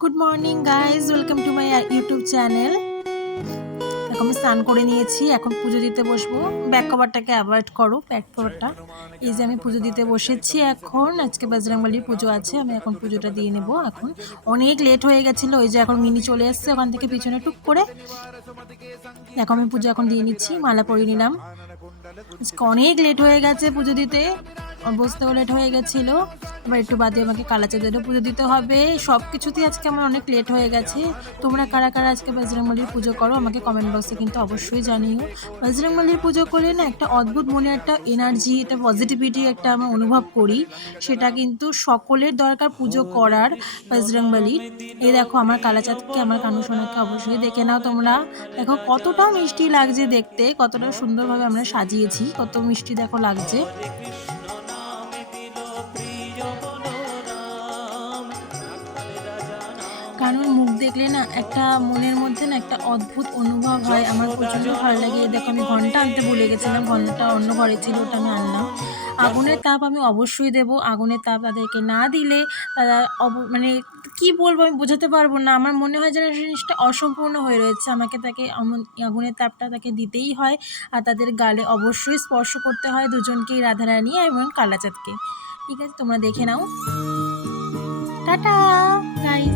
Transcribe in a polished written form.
Good morning guys, welcome to my YouTube channel. এখন আমি স্নান করে নিয়েছি, এখন পুজো দিতে বসবো। ব্যাক কভারটাকে অ্যাভয়েড করো, ব্যাক কভারটা। এই যে আমি পুজো দিতে বসেছি এখন। আজকে বজরংবলীর পুজো আছে, আমি এখন পুজোটা দিয়ে নেব। এখন অনেক লেট হয়ে গেছিলো, ওই যে এখন মিনি চলে এসছে ওখান থেকে পিছনে টুক করে। দেখো আমি পুজো এখন দিয়ে নিচ্ছি, মালা পরিয়ে নিলাম। আজকে অনেক লেট হয়ে গেছে পুজো দিতে, বসতেও লেট হয়ে গেছিলো। এবার একটু বাদে আমাকে কালাচাঁদেরও পুজো দিতে হবে। সব কিছুতেই আজকে আমার অনেক লেট হয়ে গেছে। তোমরা কারা কারা আজকে বজরংবলীর পুজো করো আমাকে কমেন্ট বক্সে কিন্তু অবশ্যই জানিও। বজরংবলীর পুজো করলে না একটা অদ্ভুত মনে একটা এনার্জি, একটা পজিটিভিটি একটা আমরা অনুভব করি। সেটা কিন্তু সকলের দরকার পুজো করার বজরংবলীর। এই দেখো আমার কালাচাঁদকে, আমার কানুসোনাকে অবশ্যই দেখে নাও তোমরা। দেখো কতটা মিষ্টি লাগছে দেখতে, কতটা সুন্দরভাবে আমরা সাজিয়েছি, কত মিষ্টি দেখো লাগছে। কারণ মুখ দেখলে না একটা মনের মধ্যে না একটা অদ্ভুত অনুভব হয়, আমার প্রচণ্ড ভালো লাগে। দেখো আমি ঘন্টা আনতে ভুলে গেছিলাম, ঘন্টা অন্য ঘরে ছিল, ওটা আমি আনলাম। আগুনের তাপ আমি অবশ্যই দেবো, আগুনের তাপ তাদেরকে না দিলে তারা মানে কি বলবো আমি বোঝাতে পারবো না। আমার মনে হয় যেন জিনিসটা অসম্পূর্ণ হয়ে রয়েছে, আমাকে তাকে আগুনের তাপটা তাকে দিতেই হয়। আর তাদের গালে অবশ্যই স্পর্শ করতে হয়, দুজনকেই, রাধারানী এবং কালাচাঁদকে। ঠিক আছে, তোমরা দেখে নাও। Tata guys.